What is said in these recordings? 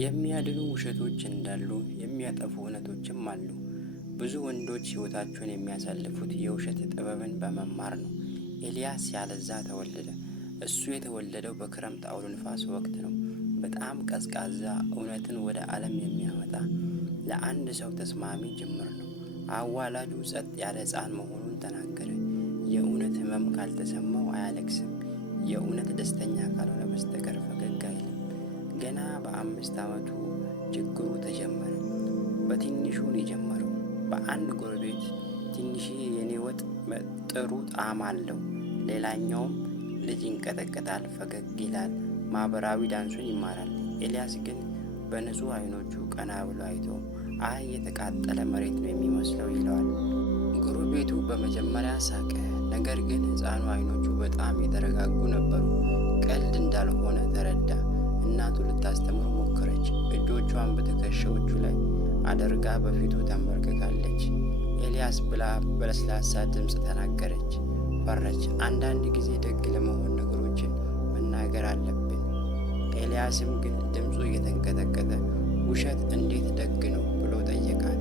የሚያድኑ ውሸቶች እንዳሉ የሚያጠፉ እውነቶችም አሉ። ብዙ ወንዶች ሕይወታቸውን የሚያሳልፉት የውሸት ጥበብን በመማር ነው። ኤልያስ ያለዛ ተወለደ። እሱ የተወለደው በክረምት አውሎ ንፋስ ወቅት ነው። በጣም ቀዝቃዛ፣ እውነትን ወደ ዓለም የሚያመጣ ለአንድ ሰው ተስማሚ ጅምር ነው። አዋላጁ ጸጥ ያለ ሕፃን መሆኑን ተናገረ። የእውነት ሕመም ካልተሰማው አያለቅስም። የእውነት ደስተኛ ካልሆነ በስተቀር ፈገግ አይልም። ገና በ5 ዓመቱ ችግሩ ተጀመረ። በትንሹ ነው የጀመረው። በአንድ ጎረቤት ትንሽዬ የኔ ወጥ ጥሩ ጣዕም አለው፣ ሌላኛውም ልጅ ይንቀጠቀጣል፣ ፈገግ ይላል፣ ማኅበራዊ ዳንሱን ይማራል። ኤልያስ ግን በንጹሕ ዓይኖቹ ቀና ብሎ አይቶ አይ የተቃጠለ መሬት ነው የሚመስለው ይለዋል። ጎረቤቱ በመጀመሪያ ሳቀ። ነገር ግን ሕፃኑ ዓይኖቹ በጣም የተረጋጉ ነበሩ። ቀልድ እንዳልሆነ ተረዳ። እናቱ ልታስተምር ሞከረች። እጆቿን በትከሻዎቹ ላይ አድርጋ በፊቱ ተንበርክካለች። ኤልያስ ብላ በለስላሳ ድምፅ ተናገረች። ፈረች። አንዳንድ ጊዜ ደግ ለመሆን ነገሮችን መናገር አለብን። ኤልያስም ግን ድምፁ እየተንቀጠቀጠ ውሸት እንዴት ደግ ነው ብሎ ጠየቃት።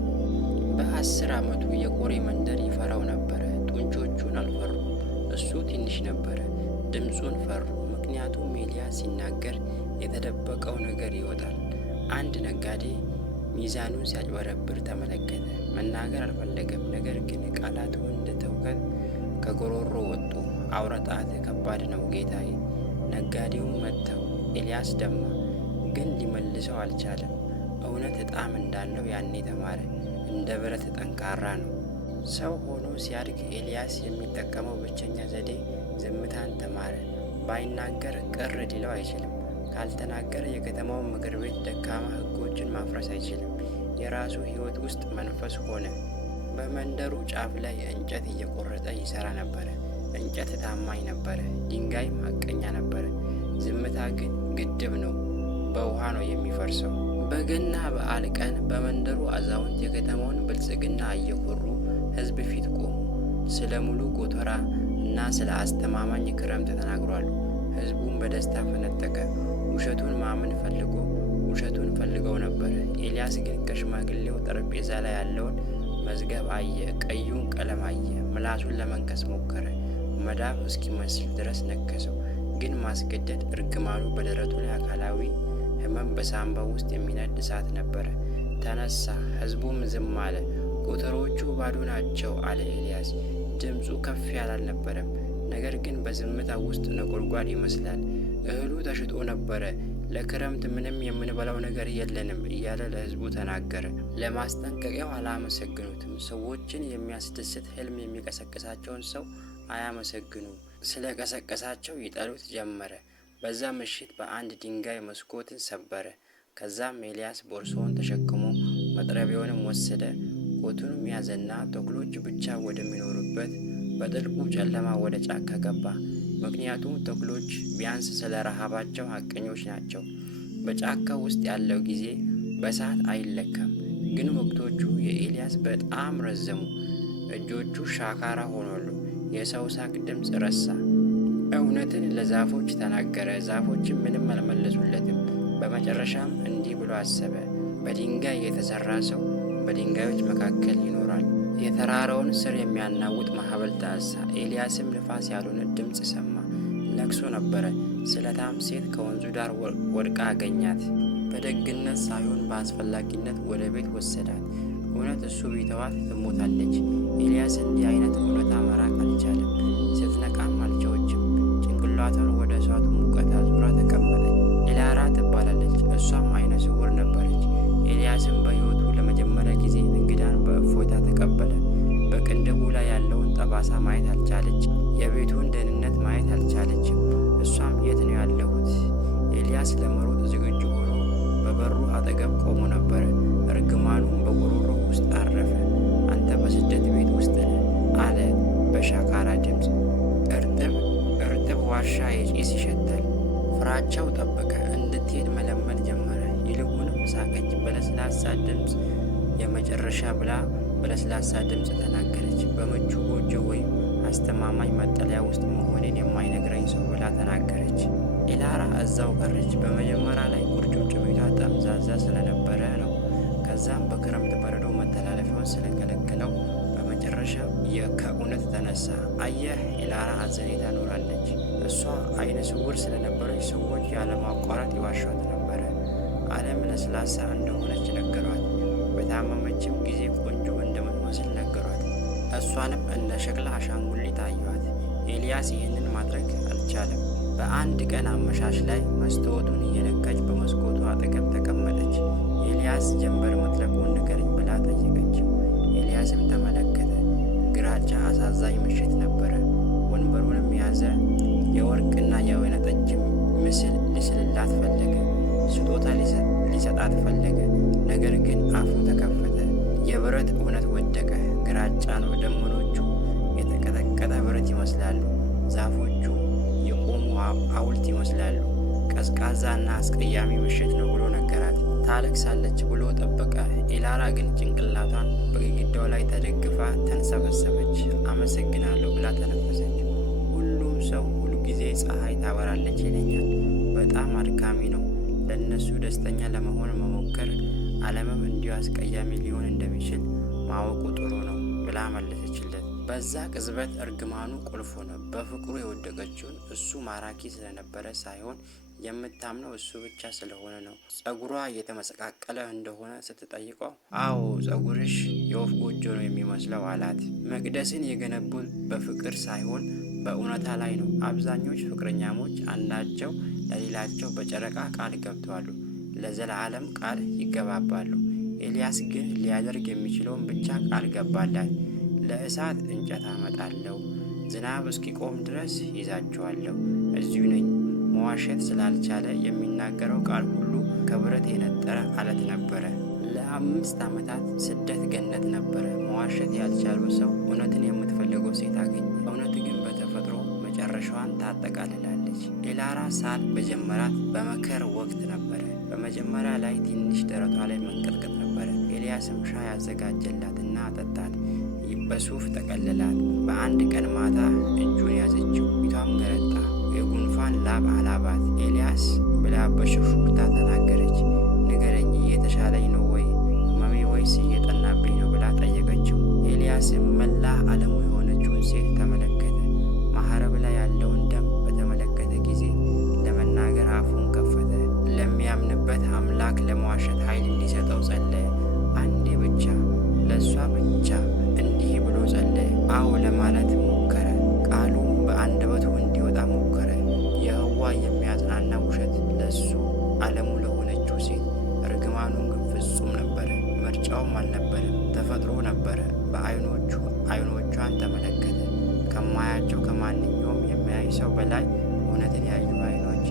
በ10 ዓመቱ የቆሬ መንደር ይፈራው ነበረ። ጡንቾቹን አልፈሩም። እሱ ትንሽ ነበረ። ድምፁን ፈሩ። ምክንያቱም ኤልያስ ሲናገር የተደበቀው ነገር ይወጣል። አንድ ነጋዴ ሚዛኑን ሲያጭበረብር ተመለከተ። መናገር አልፈለገም። ነገር ግን ቃላቱ እንደ ተውከት ከጉሮሮ ወጡ። አውራ ጣት ከባድ ነው ጌታዬ። ነጋዴውን መተው። ኤልያስ ደማ፣ ግን ሊመልሰው አልቻለም። እውነት ጣዕም እንዳለው ያኔ ተማረ። እንደ ብረት ጠንካራ ነው። ሰው ሆኖ ሲያድግ ኤልያስ የሚጠቀመው ብቸኛ ዘዴ ዝምታን ተማረ። ባይናገር ቅር ሊለው አይችልም። ካልተናገረ የከተማውን ምክር ቤት ደካማ ሕጎችን ማፍረስ አይችልም። የራሱ ሕይወት ውስጥ መንፈስ ሆነ። በመንደሩ ጫፍ ላይ እንጨት እየቆረጠ ይሠራ ነበረ። እንጨት ታማኝ ነበረ፣ ድንጋይም ሐቀኛ ነበረ። ዝምታ ግን ግድብ ነው፣ በውሃ ነው የሚፈርሰው። በገና በዓል ቀን በመንደሩ አዛውንት የከተማውን ብልጽግና እየኮሩ ሕዝብ ፊት ቆሙ። ስለ ሙሉ ጎተራ እና ስለ አስተማማኝ ክረምት ተናግሯሉ። ሕዝቡን በደስታ ፈነጠቀ። ውሸቱን ማመን ውሸቱን ፈልገው ነበረ። ኤልያስ ግን ከሽማግሌው ጠረጴዛ ላይ ያለውን መዝገብ አየ። ቀዩን ቀለም አየ። ምላሱን ለመንከስ ሞከረ። መዳፍ እስኪመስል ድረስ ነከሰው። ግን ማስገደድ እርግማኑ በደረቱ ላይ አካላዊ ሕመም በሳምባው ውስጥ የሚነድ እሳት ነበረ። ተነሳ። ሕዝቡም ዝም አለ። ጎተሮቹ ባዶ ናቸው አለ ኤልያስ። ድምፁ ከፍ ያለ አልነበረም። ነገር ግን በዝምታ ውስጥ ነጎድጓድ ይመስላል። እህሉ ተሽጦ ነበረ። ለክረምት ምንም የምንበላው ነገር የለንም እያለ ለሕዝቡ ተናገረ። ለማስጠንቀቂያው አላመሰግኑትም። ሰዎችን የሚያስደስት ሕልም የሚቀሰቅሳቸውን ሰው አያመሰግኑ። ስለ ቀሰቀሳቸው ይጠሉት ጀመረ። በዛ ምሽት በአንድ ድንጋይ መስኮትን ሰበረ። ከዛም ኤልያስ ቦርሳውን ተሸክሞ መጥረቢያውንም ወሰደ። ኮቱንም ያዘና ተኩሎች ብቻ ወደሚኖሩበት በጥልቁ ጨለማ ወደ ጫካ ገባ። ምክንያቱም ተኩሎች ቢያንስ ስለ ረሃባቸው ሐቀኞች ናቸው። በጫካ ውስጥ ያለው ጊዜ በሰዓት አይለካም። ግን ወቅቶቹ የኤልያስ በጣም ረዘሙ። እጆቹ ሻካራ ሆኖሉ። የሰው ሳቅ ድምፅ ረሳ። እውነትን ለዛፎች ተናገረ። ዛፎችም ምንም አልመለሱለትም። በመጨረሻም እንዲህ ብሎ አሰበ። በድንጋይ የተሠራ ሰው በድንጋዮች መካከል ይኖራል። የተራራውን ስር የሚያናውጥ ማዕበል ተነሳ። ኤልያስም ንፋስ ያልሆነ ድምፅ ሰማ። ለቅሶ ነበረ። ስለታም ሴት ከወንዙ ዳር ወድቃ አገኛት። በደግነት ሳይሆን በአስፈላጊነት ወደ ቤት ወሰዳት። እውነት እሱ ቢተዋት ትሞታለች። ኤልያስ እንዲህ አይነት እውነታ መራቅ አልቻለም። ስትነቃም አልቻዎችም። ጭንቅላቷን ወደ እሳቱ ሙቀት አዙራ ተቀመጠች። ኤላራ ትባላለች። እሷም አይነ ስውር ነበረች። ኤልያስም በሕይወቱ ለመጀመሪያ ጊዜ እንግዳን በእፎይታ ተቀበለ። በቅንድቡ ላይ ያለውን ጠባሳ ማየት አልቻለች። የቤቱን ደህንነት ማየት አልቻለችም። እሷም የት ነው ያለሁት? ኤልያስ ለመሮጥ ዝግጁ ሆኖ በበሩ አጠገብ ቆሞ ነበረ። እርግማኑም በጉሮሮ ውስጥ አረፈ። አንተ በስደት ቤት ውስጥ ነህ አለ በሻካራ ድምፅ። እርጥብ ዋሻ የጭስ ይሸታል። ፍራቻው ጠበቀ። እንድትሄድ መለመን ጀመረ። ይልቁንም ሳቀች። በለስላሳ ድምፅ የመጨረሻ ብላ በለስላሳ ድምፅ ተናገረች። በምቹ ጎጆ ወይም አስተማማኝ መጠለያ ውስጥ መሆኔን የማይነግረኝ ሰው ብላ ተናገረች። ኤላራ እዛው ቀረች። በመጀመሪያ ላይ ቁርጭምጭሚቷ ጠምዛዛ ስለነበረ ነው። ከዛም በክረምት በረዶ መተላለፊያውን ስለከለከለው በመጨረሻ ከእውነት ተነሳ። አየህ፣ ኤላራ አዘኔታ ኖራለች። እሷ አይነ ስውር ስለነበረች ሰዎች ያለማቋረጥ ይዋሿት ነበረ። ዓለም ለስላሳ እንደሆነች ነገሯት። በታመመችም ጊዜ ቆንጆ እንደምትመስል ነገሯት። እሷንም እንደ ሸክላ አሻንጉሊት አዩዋት። ኤልያስ ይህንን ማድረግ አልቻለም። በአንድ ቀን አመሻሽ ላይ መስታወቱን እየነካች በመስኮቱ አጠገብ ተቀመጠች። ኤልያስ ጀንበር መጥለቁን ንገረኝ ብላ ጠየቀችው። ኤልያስም ተመለከተ። ግራጫ አሳዛኝ ምሽት ነበረ። ወንበሩንም ያዘ። የወርቅና የወይን ጠጅ ምስል ሊስልላት ፈለገ። ስጦታ ሊሰጣት ፈለገ። ነገር ግን አፉ ተከፈተ። የብረት እውነት ወደቀ። ግራጫ ነው። ደመኖቹ የተቀጠቀጠ ብረት ይመስላሉ። ዛፎቹ የቆሙ ሐውልት ይመስላሉ። ቀዝቃዛና አስቀያሚ ምሽት ነው ብሎ ነገራት። ታለቅሳለች ብሎ ጠበቀ። ኤላራ ግን ጭንቅላቷን በግድግዳው ላይ ተደግፋ ተንሰበሰበች። አመሰግናለሁ ብላ ተነፈሰች። ሁሉም ሰው ሁልጊዜ ፀሐይ ታበራለች ይለኛል። በጣም አድካሚ ነው። ለእነሱ ደስተኛ ለመሆን መሞከር ዓለምም እንዲሁ አስቀያሚ ሊሆን እንደሚችል ማወቁ ጥሩ ነው ብላ መለሰችለት። በዛ ቅጽበት እርግማኑ ቁልፍ ሆነ። በፍቅሩ የወደቀችውን እሱ ማራኪ ስለነበረ ሳይሆን የምታምነው እሱ ብቻ ስለሆነ ነው። ጸጉሯ እየተመሰቃቀለ እንደሆነ ስትጠይቀው አዎ ጸጉርሽ የወፍ ጎጆ ነው የሚመስለው አላት። መቅደስን የገነቡት በፍቅር ሳይሆን በእውነታ ላይ ነው። አብዛኞች ፍቅረኛሞች አንዳቸው ለሌላቸው በጨረቃ ቃል ገብተዋሉ፣ ለዘላለም ቃል ይገባባሉ። ኤልያስ ግን ሊያደርግ የሚችለውን ብቻ ቃል ገባላት። ለእሳት እንጨት አመጣለሁ፣ ዝናብ እስኪቆም ድረስ ይዛቸዋለሁ፣ እዚሁ ነኝ። መዋሸት ስላልቻለ የሚናገረው ቃል ሁሉ ከብረት የነጠረ አለት ነበረ። ለ5 ዓመታት ስደት ገነት ነበረ። መዋሸት ያልቻለው ሰው እውነትን የምትፈልገው ሴት አገኘ። እውነት ግን በተፈጥሮ መጨረሻዋን ታጠቃልላለች። ኤላራ ሳል በጀመራት በመከር ወቅት ነበረ። በመጀመሪያ ላይ ትንሽ ደረቷ ላይ መንቀጥቀጥ ነበረ። ኤልያስም ሻይ አዘጋጀላትና አጠጣት። በሱፍ ጠቀለላት። በአንድ ቀን ማታ እጁን ያዘችው። ፊቷም ገረጣ። የጉንፋን ላብ አላባት። ኤልያስ ብላ በሹክሹክታ ተናገረች። ንገረኝ፣ እየተሻለኝ ነው ወይ? ህመሜ ወይስ እየጠናብኝ ነው ብላ ጠየቀችው። ኤልያስም መላ ዓለሙ የሆነችውን ሴት ተመለከተ። ማህረብ ላይ ያለውን ደም በተመለከተ ጊዜ ለመናገር አፉን ከፈተ። ለሚያምንበት አምላክ ለመዋሸት ኃይል እንዲሰጠው ጸለየ። አንዴ ብቻ፣ ለእሷ ብቻ እንዲህ ብሎ ጸለየ። አዎ ለማለት ሞከረ። ቃሉ በአንደበቱ እንዲወጣ ሞከረ። የህዋ የሚያጽናና ውሸት ለሱ ዓለሙ ለሆነችው ሴት። እርግማኑ ግን ፍጹም ነበረ። ምርጫውም አልነበረም፣ ተፈጥሮ ነበረ። በዓይኖቹ ዓይኖቿን ተመለከተ። ከማያቸው ከማንኛውም የሚያይ ሰው በላይ እውነትን ያዩ ዓይኖች።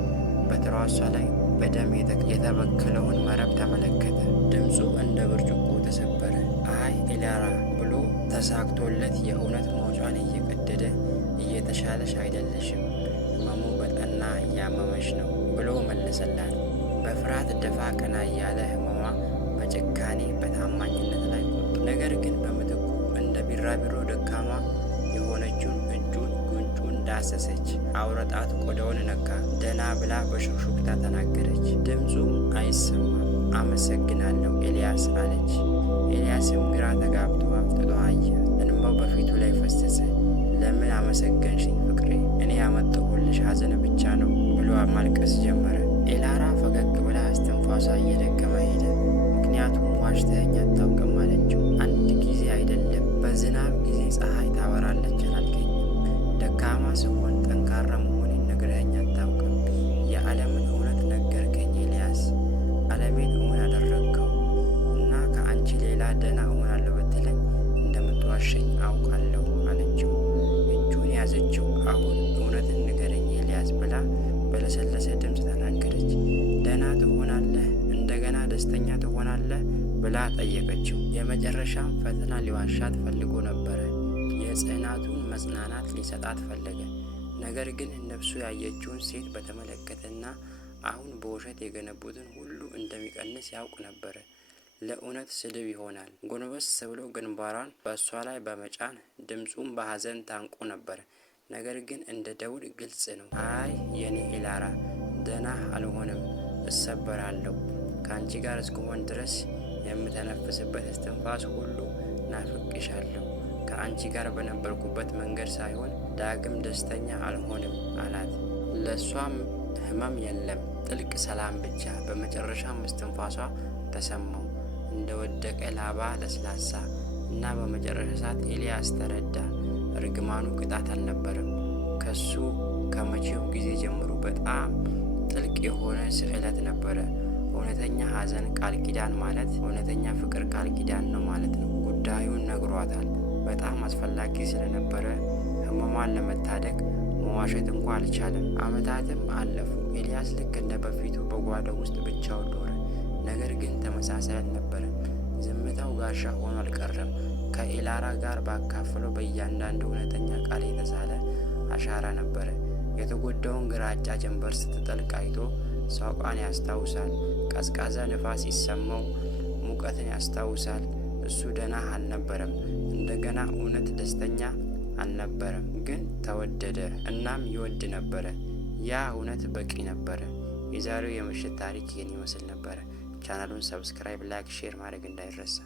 በትራሷ ላይ በደም የተበከለውን መረብ ተመለከተ። ድምፁ እንደ ብርጭቆ ተሰበረ። አይ ኤላራ ብሎ ተሳክቶለት የእውነት መውጫን እየቀደደ እየተሻለሽ አይደለሽም፣ ህመሙ በጠና እያመመሽ ነው ብሎ መለሰላት። በፍርሃት ደፋ ቀና እያለ ህመሟ በጭካኔ በታማኝነት ላይ ቆጣ። ነገር ግን በምትኩ እንደ ቢራቢሮ ደካማ የሆነችውን እጁን ጉንጩን ዳሰሰች። አውረጣት ቆዳውን ነካ። ደና ብላ በሹክሹክታ ተናገረች። ድምፁም አይሰማም። አመሰግናለሁ ኤልያስ አለች። ኤልያስም ግራ ተጋብቶ አፍጥጦ አየ። እንባው በፊቱ ላይ ፈሰሰ። ለምን አመሰገንሽኝ ፍቅሬ? እኔ ያመጣሁልሽ ሐዘን ብቻ ነው ብሎ ማልቀስ ጀመረ። ኤላራ ፈገግ ብላ እስትንፋሷ እየደከመ ሄደ። ምክንያቱም ዋሽተኸኝ አታውቅም አለችው። አንድ ጊዜ አይደለም፣ በዝናብ ጊዜ ፀሐይ ታበራለች አላልከኝም? ደካማ ስሆን ጠንካራ መሆኔን ነግረኸኝ አታውቅም። የዓለምን እውነት ነገርከኝ ኤልያስ። ዓለሜን እውን አደረግከው እና ከአንቺ ሌላ ደህና እሆናለሁ ብትለኝ እንደምትዋሸኝ አውቃለሁ አለችው። እጁን ያዘችው። አሁን እውነትን ንገረኝ ኤልያስ ብላ በለሰለሰ ድምፅ ተናገረች። ደህና ትሆናለህ? እንደገና ደስተኛ ትሆናለህ ብላ ጠየቀችው። የመጨረሻም ፈተና ሊዋሻት ፈልጎ ነበረ። የጽናቱን መጽናናት ሊሰጣት ፈለገ። ነገር ግን ነፍሱ ያየችውን ሴት በተመለከተና አሁን በውሸት የገነቡትን ሁሉ እንደሚቀንስ ያውቅ ነበረ። ለእውነት ስድብ ይሆናል። ጎንበስ ብሎ ግንባሯን በእሷ ላይ በመጫን ድምፁም በሐዘን ታንቆ ነበር። ነገር ግን እንደ ደውል ግልጽ ነው። አይ የኔ ኤላራ፣ ደህና አልሆንም፣ እሰበራለሁ። ከአንቺ ጋር እስክሆን ድረስ የምተነፍስበት እስትንፋስ ሁሉ ናፍቄሻለሁ። ከአንቺ ጋር በነበርኩበት መንገድ ሳይሆን ዳግም ደስተኛ አልሆንም አላት። ለእሷም ህመም የለም፣ ጥልቅ ሰላም ብቻ። በመጨረሻም እስትንፋሷ ተሰማው፣ እንደ ወደቀ ላባ ለስላሳ እና በመጨረሻ ሰዓት ኤልያስ ተረዳ። እርግማኑ ቅጣት አልነበረም። ከሱ ከመቼው ጊዜ ጀምሮ በጣም ጥልቅ የሆነ ስዕለት ነበረ። እውነተኛ ሐዘን ቃል ኪዳን ማለት እውነተኛ ፍቅር ቃል ኪዳን ነው ማለት ነው። ጉዳዩን ነግሯታል። በጣም አስፈላጊ ስለነበረ ህመሟን ለመታደግ መዋሸት እንኳ አልቻለም። አመታትም አለፉ። ኤልያስ ልክ እንደ በፊቱ በጓዳው ውስጥ ብቻውን ኖረ። ነገር ግን ተመሳሳይ አልነበረም። ዝምታው ጋሻ ሆኖ አልቀረም። ከኤላራ ጋር ባካፈለው በእያንዳንዱ እውነተኛ ቃል የተሳለ አሻራ ነበረ። የተጎዳውን ግራጫ ጀንበር ስትጠልቅ አይቶ ሳቋን ያስታውሳል። ቀዝቃዛ ንፋስ ሲሰማው ሙቀትን ያስታውሳል። እሱ ደህና አልነበረም። እንደገና እውነት ደስተኛ አልነበረም፣ ግን ተወደደ። እናም ይወድ ነበረ። ያ እውነት በቂ ነበረ። የዛሬው የምሽት ታሪክ ይህን ይመስል ነበረ። ቻናሉን ሰብስክራይብ፣ ላይክ፣ ሼር ማድረግ እንዳይረሳ።